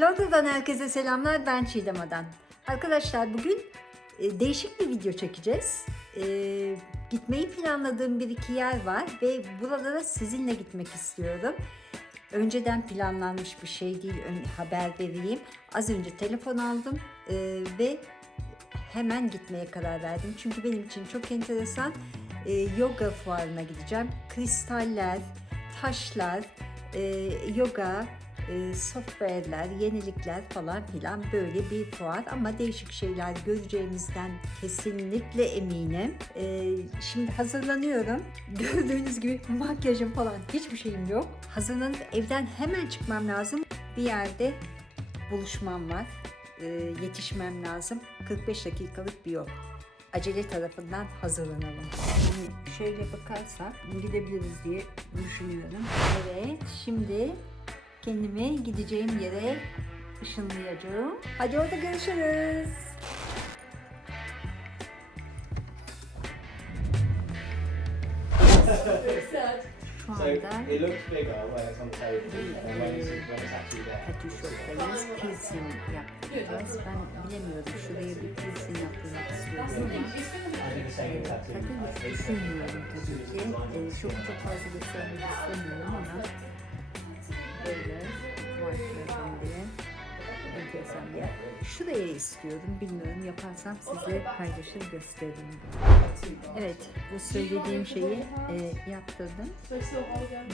Londra'dan herkese selamlar. Ben Çiğdem Adan. Arkadaşlar bugün e, değişik bir video çekeceğiz. E, gitmeyi planladığım bir iki yer var ve buralara sizinle gitmek istiyorum. Önceden planlanmış bir şey değil, haber vereyim. Az önce telefon aldım e, ve hemen gitmeye karar verdim. Çünkü benim için çok enteresan. Yoga fuarına gideceğim. Kristaller, taşlar, yoga, e, software'ler, yenilikler falan filan böyle bir fuar ama değişik şeyler göreceğimizden kesinlikle eminim. E, şimdi hazırlanıyorum. Gördüğünüz gibi makyajım falan hiçbir şeyim yok. Hazırlanıp evden hemen çıkmam lazım. Bir yerde buluşmam var. E, yetişmem lazım. 45 dakikalık bir yol. Acele tarafından hazırlanalım. Yani şöyle bakarsak gidebiliriz diye düşünüyorum. Evet, şimdi kendimi gideceğim yere ışınlayacağım. Hadi orada görüşürüz. Şu So anda. Katüşoktayız. Piercing yaptıracağız. Ben bilemiyorum. Şuraya bir piercing yaptırmak istiyorum. Hiç düşünmüyorum tabii ki. Ee, çok çok fazla göstermek istemiyorum ama böyle varlıklardan diye enteresan bir yer. Şuraya istiyorum. Bilmiyorum. Yaparsam size paylaşır gösteririm. Evet. Bu söylediğim şeyi e, yaptırdım.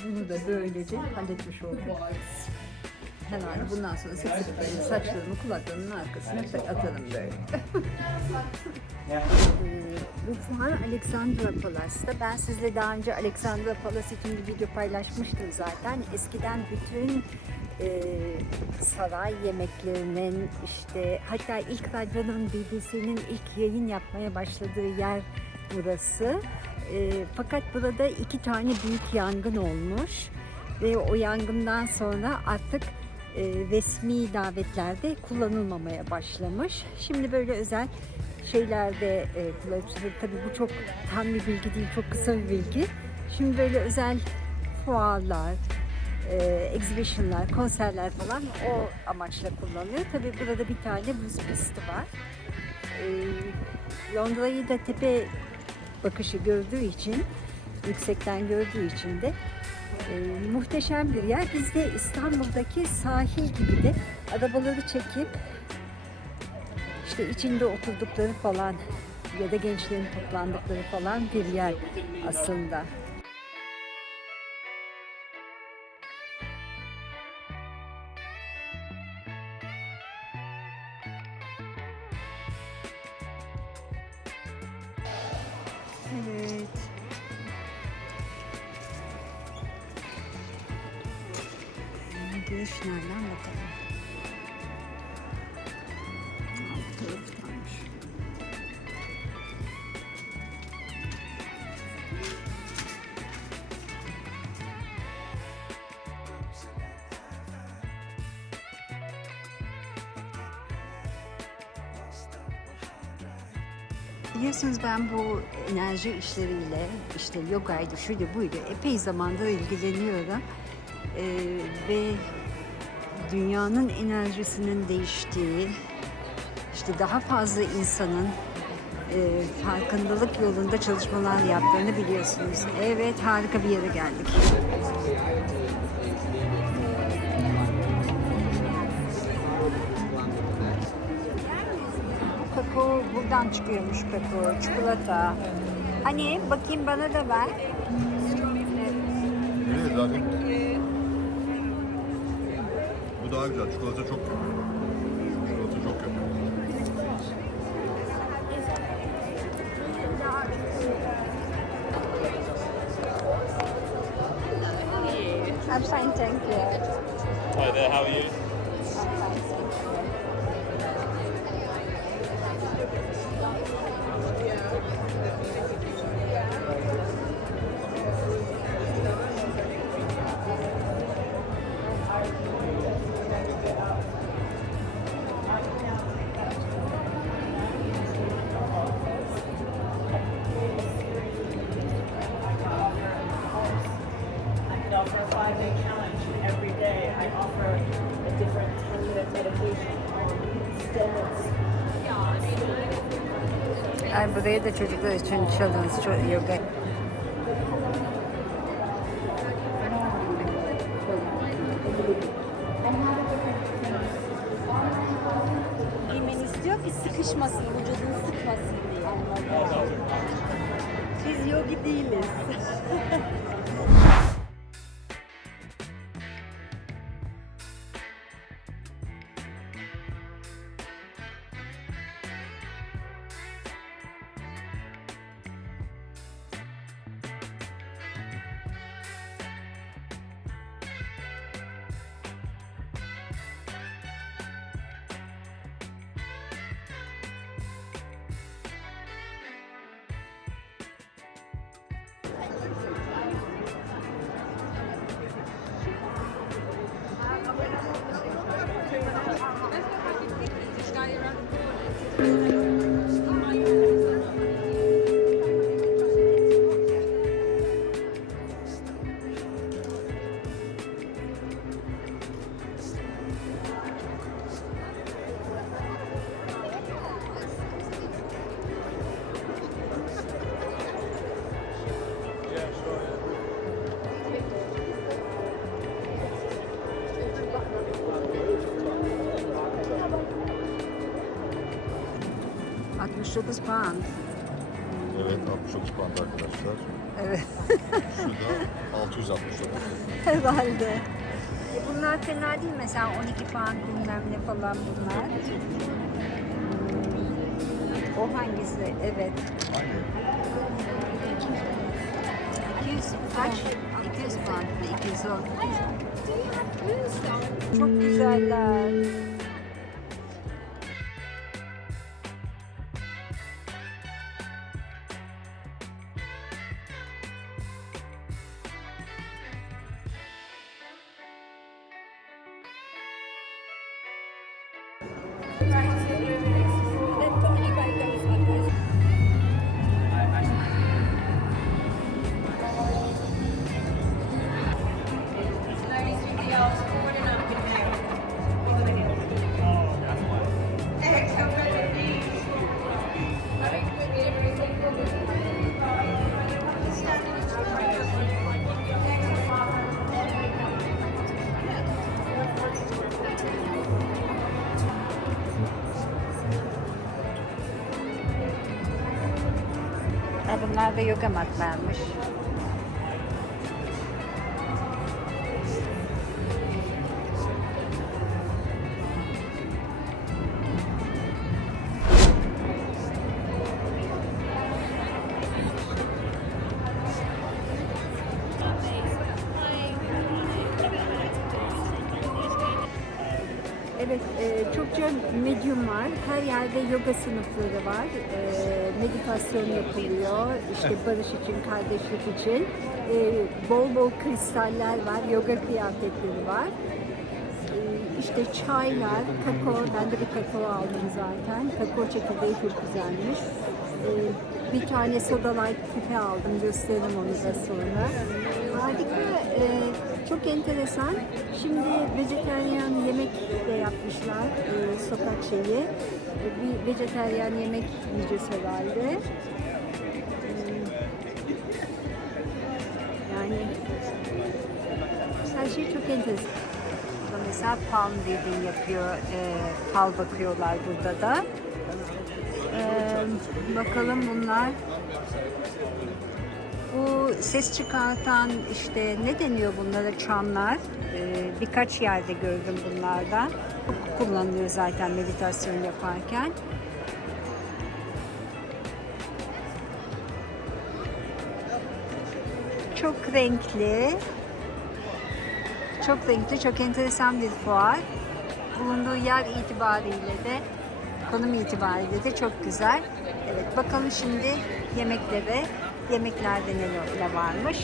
Bunu da böylece halletmiş oldum. Hemen bundan sonra böyle saçlarımı kulaklarımın arkasına atarım böyle. Fuar Alexandra Palas'ta. Ben sizle daha önce Alexandra Palas için bir video paylaşmıştım zaten. Eskiden bütün e, saray yemeklerinin işte hatta ilk radyonun BBC'nin ilk yayın yapmaya başladığı yer burası. E, fakat burada iki tane büyük yangın olmuş ve o yangından sonra artık resmi davetlerde kullanılmamaya başlamış. Şimdi böyle özel şeylerde e, kullanılıyor. Tabii bu çok tam bir bilgi değil, çok kısa bir bilgi. Şimdi böyle özel fuarlar, e, exhibitionlar, konserler falan o amaçla kullanılıyor. Tabii burada bir tane buz pisti var. E, Londra'yı da tepe bakışı gördüğü için, yüksekten gördüğü için de e, muhteşem bir yer. Biz de İstanbul'daki sahil gibi de arabaları çekip işte içinde oturdukları falan ya da gençlerin toplandıkları falan bir yer aslında. Görüş nereden bakalım. Biliyorsunuz ben bu enerji işleriyle işte yogaydı, şuydu buydu epey zamandır ilgileniyorum. Ee, ve dünyanın enerjisinin değiştiği, işte daha fazla insanın e, farkındalık yolunda çalışmalar yaptığını biliyorsunuz. Evet, harika bir yere geldik. Kakao buradan çıkıyormuş kakao, çikolata. Hani bakayım bana da ver. Evet zaten. Daha güzel. Çikolata çok offer a five day challenge every day. I offer a different 10 minute meditation on stillness. Ay buraya da çocuklar için challenge yoga. Giymeni istiyor ki sıkışmasın, vücudunu sıkmasın diye. Biz yogi değiliz. ...69 pound. Evet 69 pound arkadaşlar. Evet. Şurada 669. Herhalde. E bunlar fena değil mesela 12 pound bilmem ne falan bunlar. O hangisi? Evet. 200 kaç? 200 pound. 210. Çok güzeller. Bunlar da yoga matlarmış. Evet, e, çokça medyum var. Her yerde yoga sınıfları var. E, meditasyon yapılıyor. İşte barış için, kardeşlik için. E, bol bol kristaller var, yoga kıyafetleri var. E, işte çaylar, kakao. Ben de bir kakao aldım zaten. Kakao çekirdeği çok güzelmiş. E, bir tane soda light küpe aldım. Gösteririm onu da sonra. Harika. e, çok enteresan. Şimdi vejeteryan yemek de yapmışlar. Sokak şeyi. Bir vejeteryan yemek yiyeceğiz herhalde. E, yani her şey çok enteresan. Mesela palm reading yapıyor, e, fal bakıyorlar burada da. E, bakalım bunlar bu ses çıkartan işte ne deniyor bunlara çanlar Ee, birkaç yerde gördüm bunlardan. Kullanılıyor zaten meditasyon yaparken. Çok renkli. Çok renkli, çok enteresan bir fuar. Bulunduğu yer itibariyle de, konum itibariyle de çok güzel. Evet, bakalım şimdi yemeklere, yemeklerde neler varmış.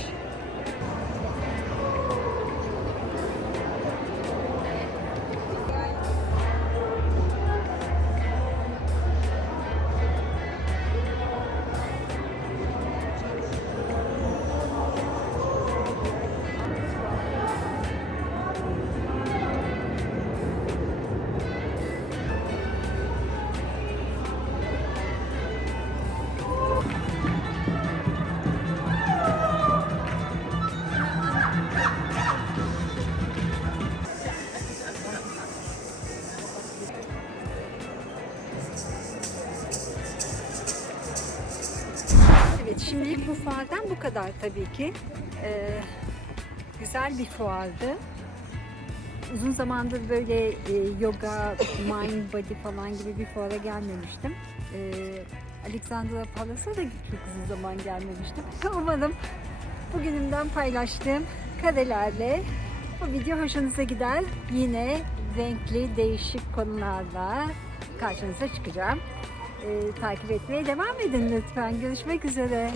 Fuardan bu kadar tabii ki. Ee, güzel bir fuardı. Uzun zamandır böyle e, yoga, mind body falan gibi bir fuara gelmemiştim. Ee, Alexandra Palas'a da çok uzun zaman gelmemiştim. Umarım bugünümden paylaştığım karelerle bu video hoşunuza gider. Yine renkli, değişik konularla karşınıza çıkacağım. Ee, takip etmeye devam edin lütfen. Görüşmek üzere.